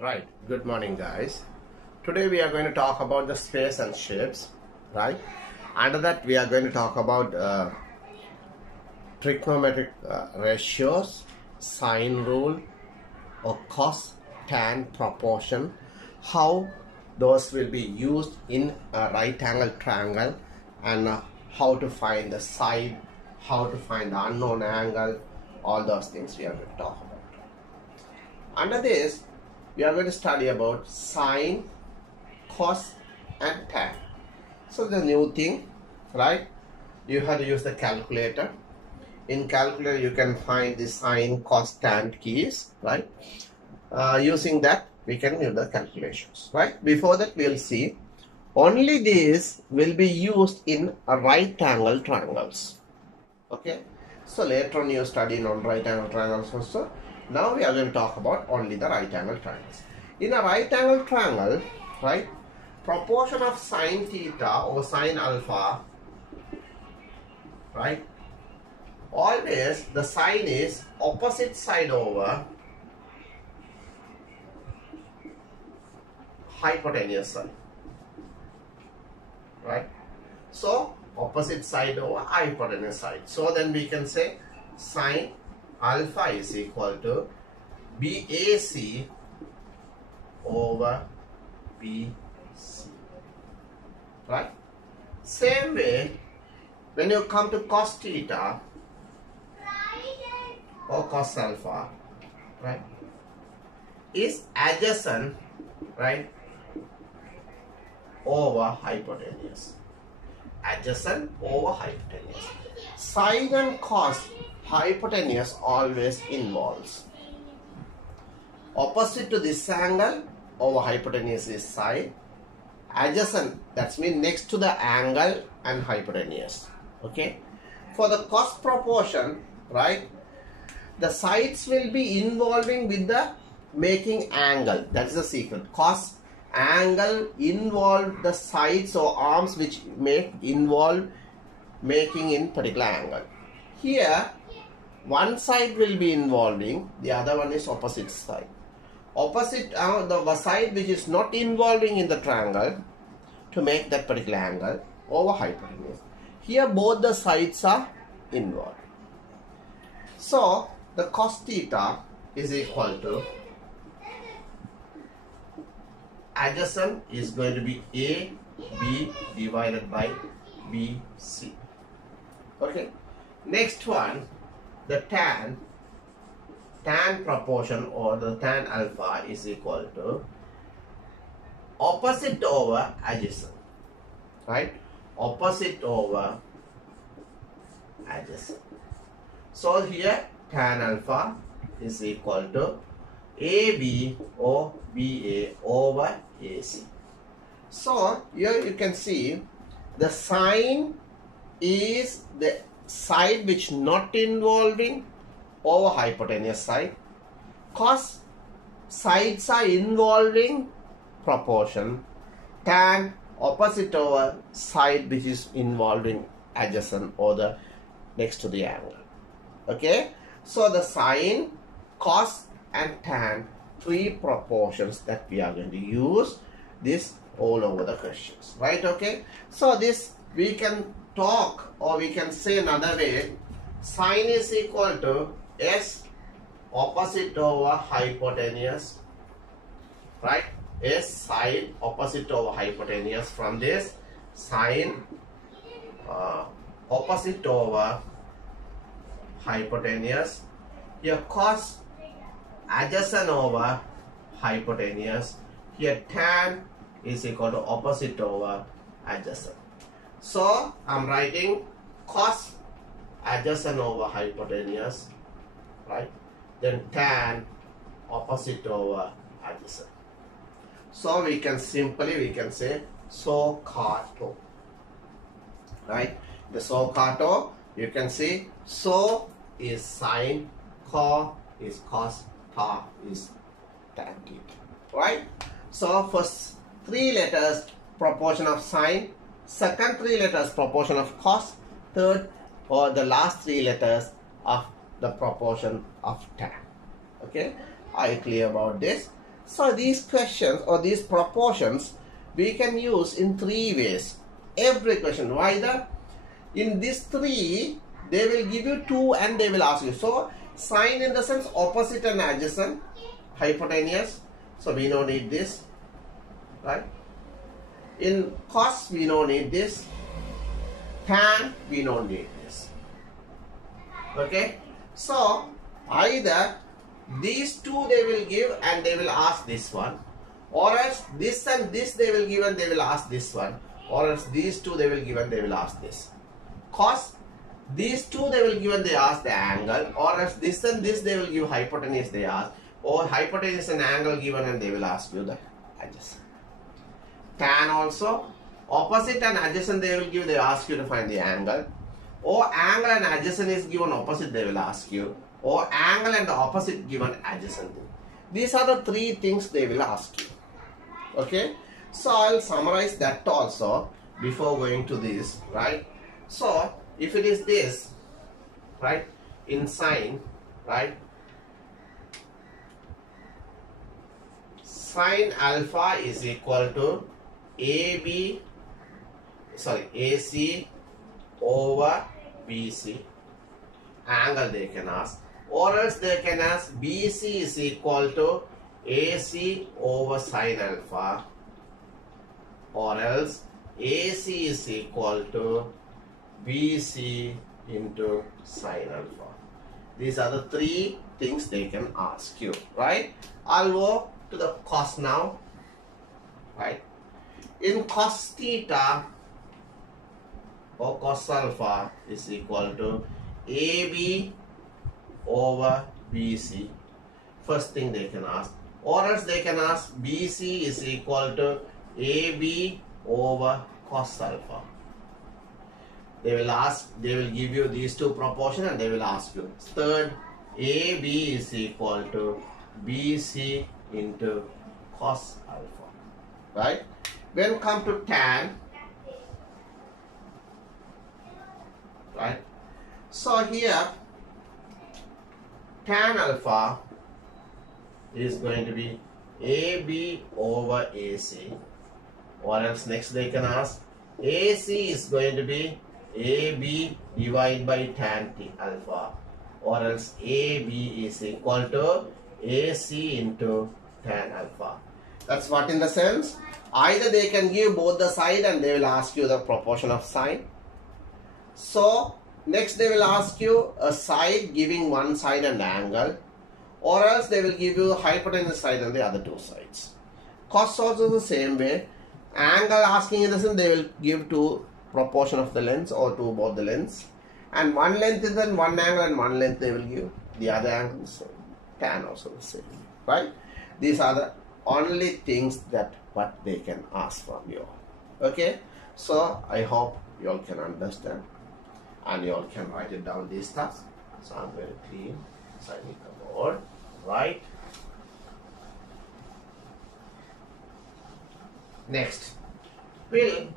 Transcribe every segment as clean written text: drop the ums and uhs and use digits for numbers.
Right, good morning guys. Today we are going to talk about the space and shapes, right? Under that we are going to talk about trigonometric ratios, sine rule or cos, tan, proportion, how those will be used in a right angle triangle, and how to find the side, how to find the unknown angle, all those things we are going to talk about. Under this we are going to study about sine, cos and tan. So the new thing, right? You have to use the calculator. In calculator you can find the sine, cos, tan keys, right? Using that we can do the calculations, right? Before that we'll see only these will be used in a right angle triangles. Okay, so later on you study non-right angle triangles also. Now we are going to talk about only the right angle triangles. In a right angle triangle, right, proportion of sine theta or sine alpha, right, always the sine is opposite side over hypotenuse side, right? So opposite side over hypotenuse side. So then we can say sine alpha is equal to BAC over BC, right? Same way when you come to cos theta or cos alpha, right, is adjacent, right, over hypotenuse. Adjacent over hypotenuse. Sine and cos hypotenuse always involves. Opposite to this angle over hypotenuse is sine. Adjacent, that means next to the angle and hypotenuse. Okay. For the cos proportion, right, the sides will be involving with the making angle. That is the secret. Cos angle involve the sides or arms which make involve making in particular angle. Here one side will be involving, the other one is opposite side. Opposite the side which is not involving in the triangle to make that particular angle over hypotenuse. Here both the sides are involved. So the cos theta is equal to, adjacent is going to be AB divided by BC. Okay. Next one, the tan proportion or the tan alpha is equal to opposite over adjacent, right? Opposite over adjacent. So here tan alpha is equal to AB or BA over AC. So here you can see the sine is the side which not involving over hypotenuse side. Cos sides are involving proportion. Tan opposite over side which is involving adjacent or the next to the angle. Okay, so the sine, cos and tan, three proportions that we are going to use this all over the questions, right? Okay, so this we can talk or we can say another way. Sine is equal to S opposite over hypotenuse, right? S sine opposite over hypotenuse. From this sine opposite over hypotenuse. Here cos adjacent over hypotenuse. Here tan is equal to opposite over adjacent. So I'm writing cos adjacent over hypotenuse, right? Then tan opposite over adjacent. So we can simply say SOHCAHTOA, right? The SOHCAHTOA you can see so is sine, co is cos, ta is tan theta, right? So first three letters proportion of sine, second three letters proportion of cos, third or the last three letters of the proportion of tan. Okay, are you clear about this? So these questions or these proportions we can use in 3 ways. Every question. Why that? In these 3, they will give you 2 and they will ask you. So sine in the sense opposite and adjacent, hypotenuse. So we don't need this, right? In cos we don't need this. Tan we don't need this. Okay. So either these 2 they will give and they will ask this one, or else this and this they will give and they will ask this one, or else these 2 they will give and they will ask this. Cos, these 2 they will give and they ask the angle, or else this and this they will give hypotenuse they ask, or hypotenuse and angle given and they will ask you the adjacent. Tan also, opposite and adjacent they will give, they ask you to find the angle, or angle and adjacent is given opposite they will ask you, or angle and the opposite given adjacent. These are the 3 things they will ask you. Okay, so I'll summarize that also before going to this, right? So if it is this, right, in sine, right, sine alpha is equal to AC over BC, angle they can ask, or else they can ask BC is equal to AC over sine alpha, or else AC is equal to BC into sine alpha. These are the 3 things they can ask you, right? I'll go to the cos now, right? In cos theta or cos alpha is equal to AB over BC. First thing they can ask, or else they can ask BC is equal to AB over cos alpha. They will ask, they will give you these 2 proportions and they will ask you. Third, AB is equal to BC into cos alpha, right? When come to tan, right? So here tan alpha is going to be AB over AC, or else next they can ask AC is going to be AB divided by tan T alpha, or else AB is equal to AC into tan alpha. That's what in the sense. Either they can give both the side and they will ask you the proportion of sine. So next they will ask you a side giving one side and angle, or else they will give you hypotenuse side and the other 2 sides. Cos also the same way. Angle asking in the sense they will give 2 proportion of the lengths or 2 both the lengths, and one length is then one angle and one length they will give the other angle. So tan also the same, right? These are the only things that what they can ask from you. Okay, so I hope you all can understand and you all can write it down these stuff. So I'm very clean, so I need the board, right? Next, we'll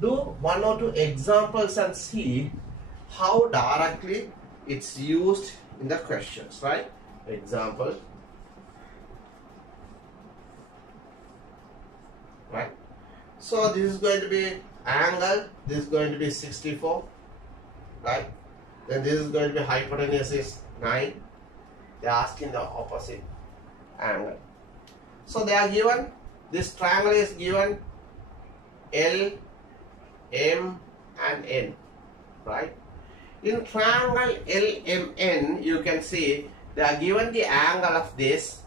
do 1 or 2 examples and see how directly it's used in the questions, right? Example, right? So this is going to be angle, this is going to be 64, right? Then this is going to be hypotenuse is 9. They are asking the opposite angle. So they are given, this triangle is given L, M and N, right? In triangle LMN, you can see they are given the angle of this,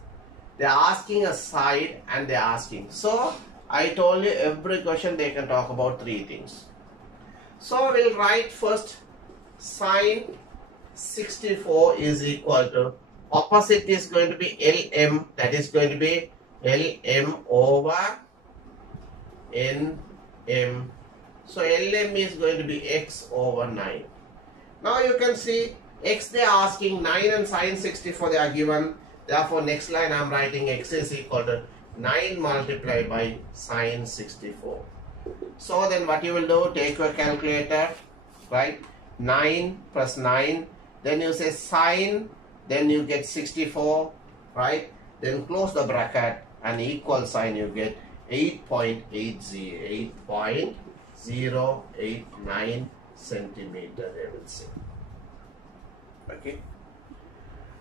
they are asking a side and they are asking. So I told you every question they can talk about 3 things. So we'll write first sine 64 is equal to, opposite is going to be LM, that is going to be LM over NM. So LM is going to be X over 9. Now you can see X they are asking 9 and sine 64 they are given. Therefore next line I am writing X is equal to 9 multiplied by sine 64. So then what you will do, take your calculator, right? 9 plus 9, then you say sine, then you get 64, right? then close the bracket and equal sign, you get 8.80, 8.089 centimeter, they will say. Okay.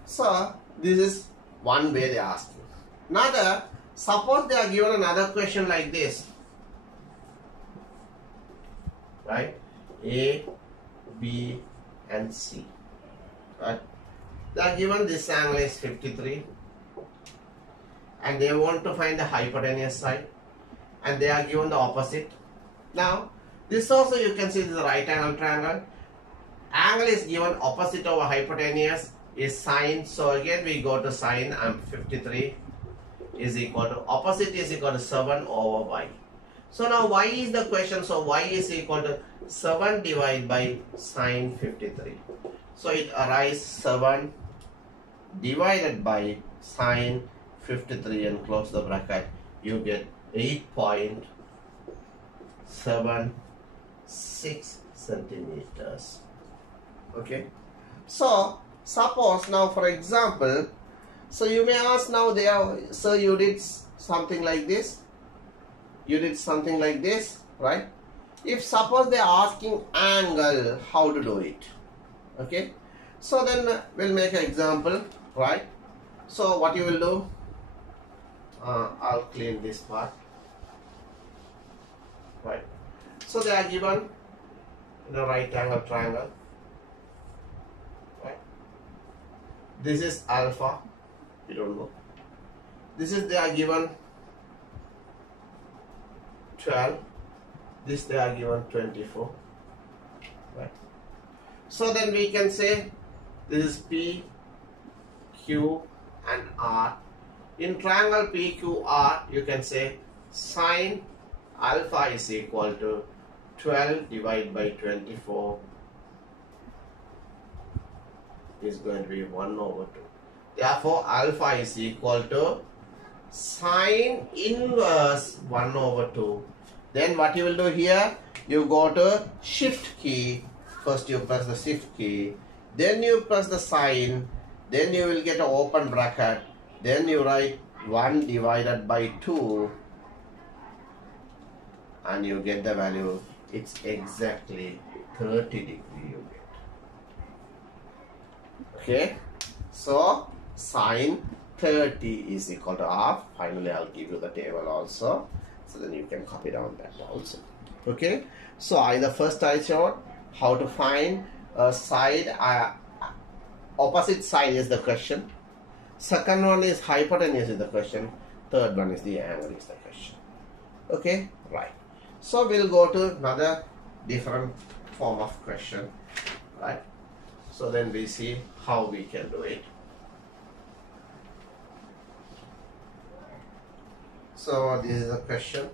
So this is one way they ask you. Another, suppose they are given another question like this, right? A, B and C, right? They are given this angle is 53 and they want to find the hypotenuse side and they are given the opposite. Now this also you can see this is a right angle triangle. Angle is given opposite over hypotenuse is sine. So again we go to sine, 53 is equal to, opposite is equal to 7 over y. So now y is the question, so y is equal to 7 divided by sine 53. So it arises 7 divided by sine 53 and close the bracket, you get 8.76 centimeters. Okay. So suppose now for example, so you may ask now there, so you did something like this, you did something like this, right? If suppose they are asking angle, how to do it? Okay. So then we'll make an example, right? So what you will do, I'll clean this part, right? So they are given in a right angle triangle, right? This is alpha, we don't know. This is, they are given 12, this they are given 24, right? So then we can say this is P, Q and R. In triangle PQR, you can say sine alpha is equal to 12 divided by 24 is going to be 1 over 2. Therefore, alpha is equal to sine inverse 1 over 2. Then what you will do here, you go to shift key. First you press the shift key, then you press the sign, then you will get an open bracket, then you write 1 divided by 2 and you get the value. It's exactly 30 degree you get. Okay. So sine 30 is equal to half. Finally I'll give you the table also, so then you can copy down that also. Okay. So either first I showed how to find a side, opposite side is the question. Second one is hypotenuse is the question. Third one is the angle is the question. Okay, right. So we'll go to another different form of question, right? So then we see how we can do it. So this is a question.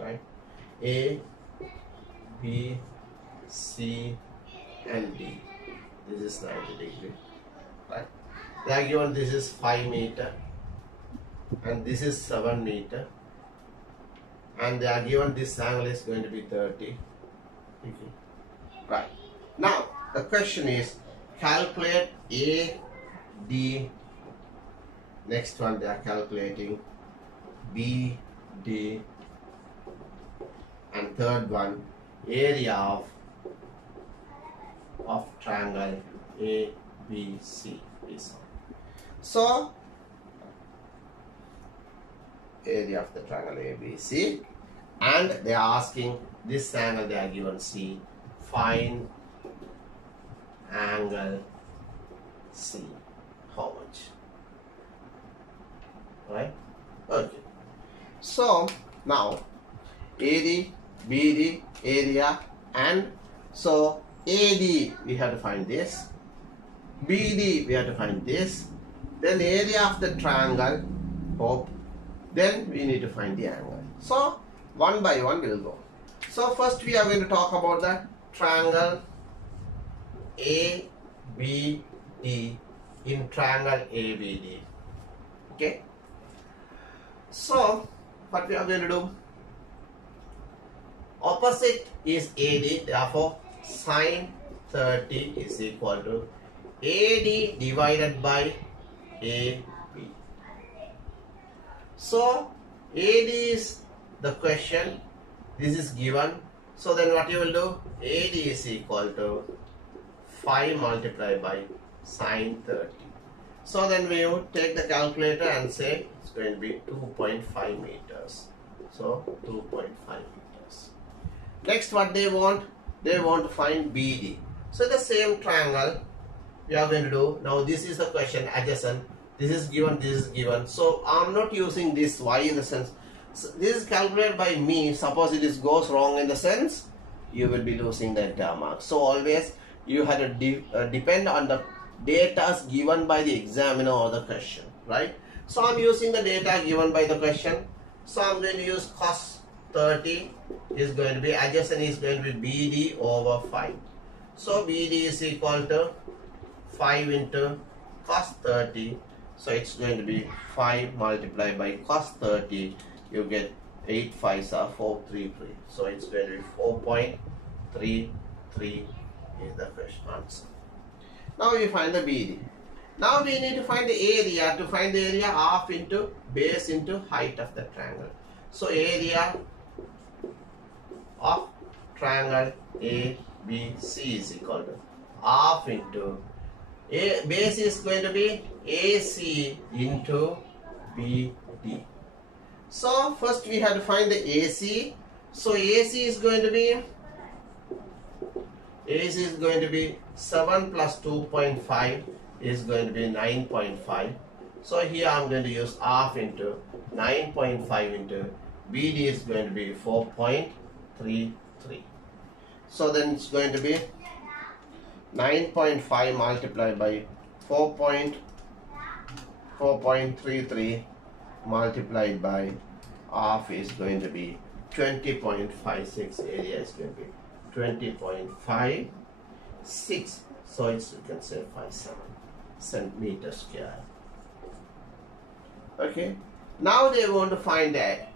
Right? A, B, C and D. This is 90 degree. Right? They are given this is 5 meter and this is 7 meter and they are given this angle is going to be 30. Okay. Right. Now the question is calculate A, D. Next one they are calculating B, D. And third one, area of triangle ABC is. So area of the triangle ABC, and they are asking this angle they are given C. Find angle C. How much? Right? Okay. So now AD, BD, area, and so AD we have to find this, BD we have to find this, then area of the triangle, then we need to find the angle. So one by one we will go. So first we are going to talk about the triangle ABD in triangle ABD. Okay. So what we are going to do? Opposite is AD, therefore sine 30 is equal to AD divided by AB. So AD is the question, this is given. So then what you will do, AD is equal to 5 multiplied by sine 30. So then we will take the calculator and say it's going to be 2.5 meters. So 2.5 meters. Next, what they want to find BD. So the same triangle we are going to do. Now this is the question, adjacent. This is given, this is given. So I'm not using this y in the sense. So this is calculated by me. Suppose it is goes wrong in the sense, you will be losing the entire mark. So always you have to depend on the data given by the examiner or the question, right? So I'm using the data given by the question. So I'm going to use cos 30 is going to be, adjacent is going to be BD over 5. So BD is equal to 5 into cos 30. So it's going to be 5 multiplied by cos 30. You get 8 5s are 433. So it's going to be 4.33 is the first answer. Now we find the BD. Now we need to find the area. To find the area, half into base into height of the triangle. So area of triangle ABC is equal to half into base is going to be AC into BD. So first we have to find the AC. So AC is going to be 7 plus 2.5 is going to be 9.5. So here I'm going to use half into 9.5 into BD is going to be 4.33. So then it's going to be 9.5 multiplied by 4.33 multiplied by half is going to be 20.56. Area is going to be 20.56. So it's, you can say 57 centimeters square. Okay. Now they want to find that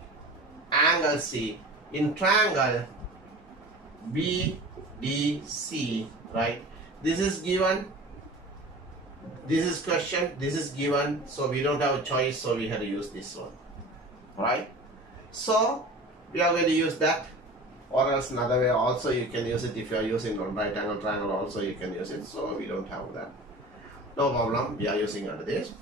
angle C in triangle BDC, right? This is given, this is question, this is given, so we don't have a choice, so we have to use this one, right? So we are going to use that, or else another way also you can use it. If you are using right angle triangle also you can use it, so we don't have that, no problem. We are using under this,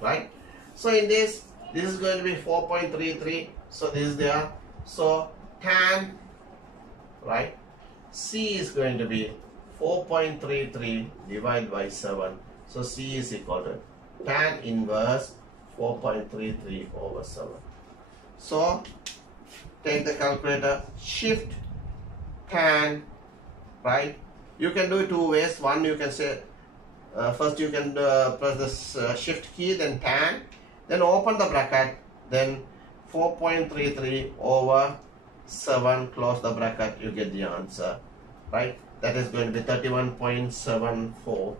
right? So in this is going to be 4.33, so this is there. So tan, right, C is going to be 4.33 divided by 7. So C is equal to tan inverse 4.33 over 7. So take the calculator, shift tan, right? You can do it two ways. One, you can say first you can press this shift key, then tan, then open the bracket, then 4.33 over 7, close the bracket, you get the answer, right? That is going to be 31.74.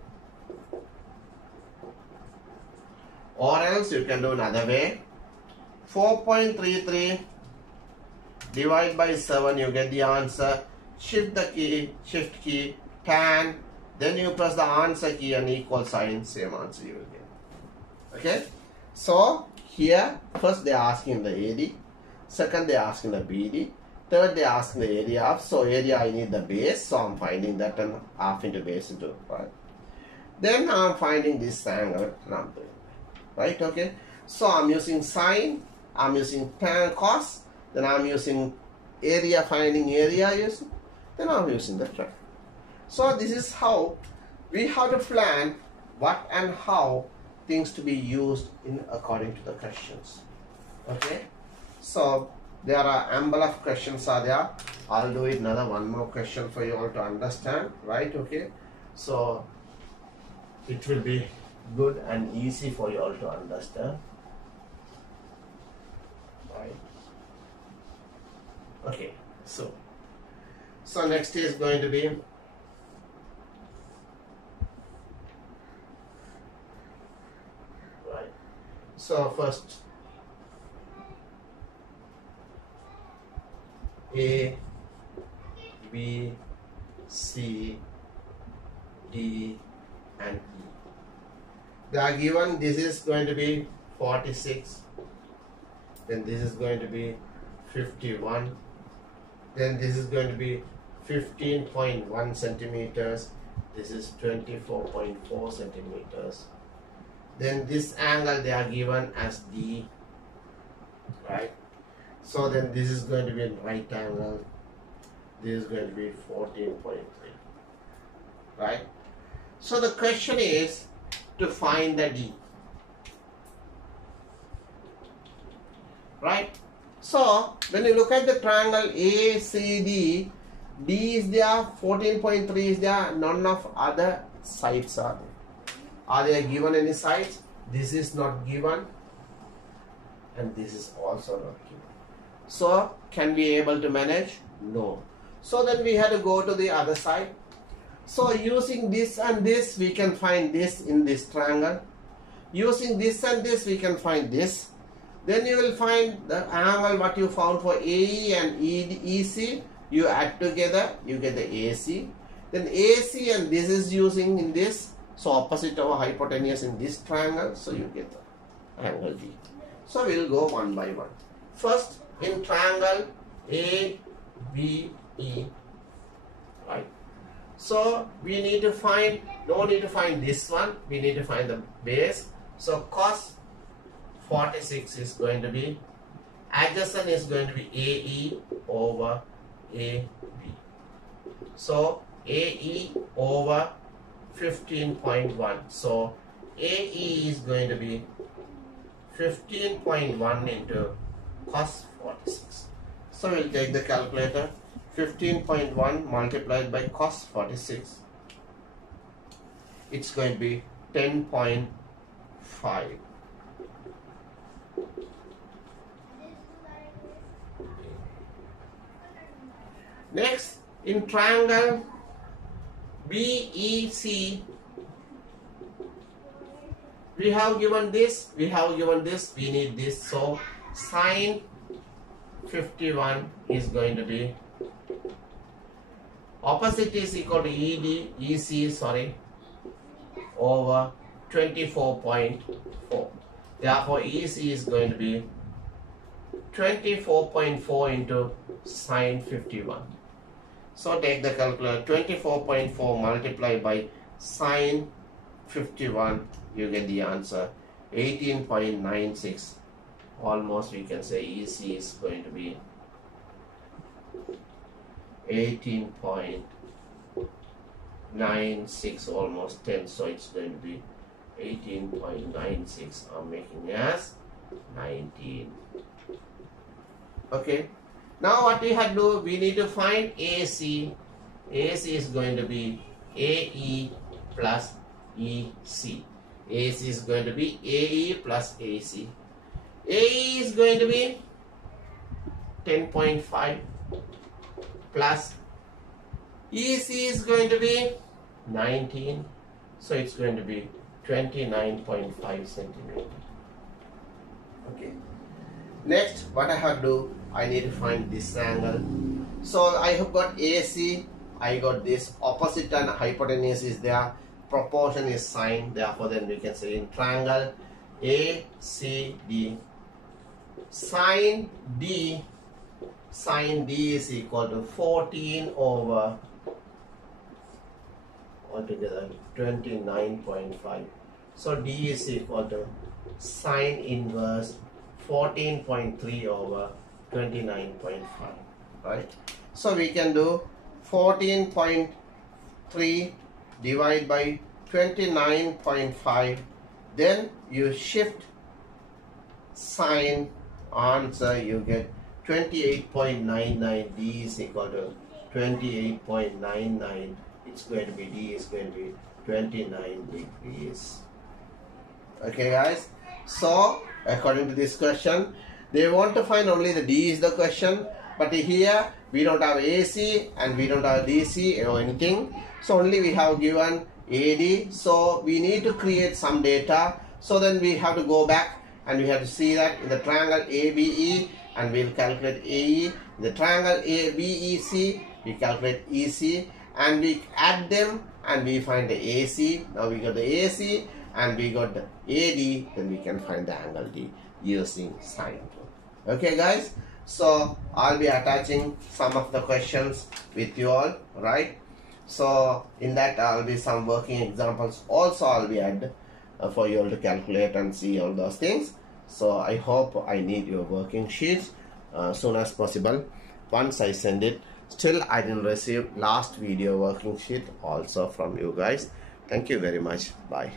Or else you can do another way. 4.33 divide by 7, you get the answer. Shift the key, shift key, tan, then you press the answer key and equal sign, same answer you will get. Okay? So here, first they are asking the AD, second they are asking the BD, third they are asking the area of. So area I need the base, so I'm finding that and half into base into, right? Then I'm finding this angle and I'm doing that, right? Okay? So I'm using sine, I'm using tan cos, then I'm using area, finding area using, then I'm using the triangle. So this is how we have to plan what and how things to be used in according to the questions. Okay? So there are ample of questions are there. I'll do it another one more question for you all to understand, right? Okay? So it will be good and easy for you all to understand. Right? Okay, so next is going to be right. So first A, B, C, D and E. They are given this is going to be 46, then this is going to be 51, then this is going to be 15.1 centimeters, this is 24.4 centimeters. Then this angle they are given as D, right? So then this is going to be a right angle, this is going to be 14.3, right? So the question is to find the D, right? So when you look at the triangle ACD, D is there, 14.3 is there, none of other sides are there. Are there given any sides? This is not given and this is also not given. So can we able to manage? No. So then we have to go to the other side. So using this and this we can find this in this triangle. Using this and this we can find this. Then you will find the angle what you found for AE and EC. You add together, you get the AC. Then AC and this is using in this. So opposite over hypotenuse in this triangle. So you get the angle D. So we will go one by one. First in triangle ABE, right? So we need to find, don't need to find this one, we need to find the base. So cos 46 is going to be, adjacent is going to be AE over AB. So AE over 15.1. So AE is going to be 15.1 into cos 46. So we'll take the calculator. 15.1 multiplied by cos 46. It's going to be 10.5. Next, in triangle BEC, we have given this, we need this. So sine 51 is going to be, opposite is equal to EC, over 24.4. Therefore, EC is going to be 24.4 into sine 51. So take the calculator, 24.4 multiplied by sine 51, you get the answer 18.96. Almost we can say EC is going to be 18.96, almost 10, so it's going to be 18.96. I'm making as 19. Okay, now what we have to do, we need to find AC. AC is going to be AE plus EC. AC is going to be AE plus AC. AE is going to be 10.5 plus EC is going to be 19, so it's going to be 29.5 centimeter. Okay. Next, what I have to do, I need to find this angle. So I have got AC, I got this, opposite and hypotenuse is there, proportion is sine, therefore then we can say in triangle ACD, sine D is equal to 14 over altogether 29.5. So D is equal to sine inverse 14.3 over 29.5, right? So we can do 14.3 divided by 29.5, then you shift sine, answer you get 28.99. D is equal to 28.99. It's going to be, D is going to be 29 degrees. Okay guys, so according to this question, they want to find only the D is the question, but here we don't have AC and we don't have DC or anything, so only we have given AD. So we need to create some data, so then we have to go back and we have to see that in the triangle ABE, and we'll calculate AE. In the triangle ABEC, we calculate EC, and we add them and we find the AC. Now we got the AC and we got the AD, then we can find the angle D using sine rule. Okay guys, so I'll be attaching some of the questions with you all, right? So in that I'll be some working examples also I'll be add for you all to calculate and see all those things. So I hope I need your working sheets soon as possible. Once I send it, still I didn't receive last video working sheet also from you guys. Thank you very much. Bye.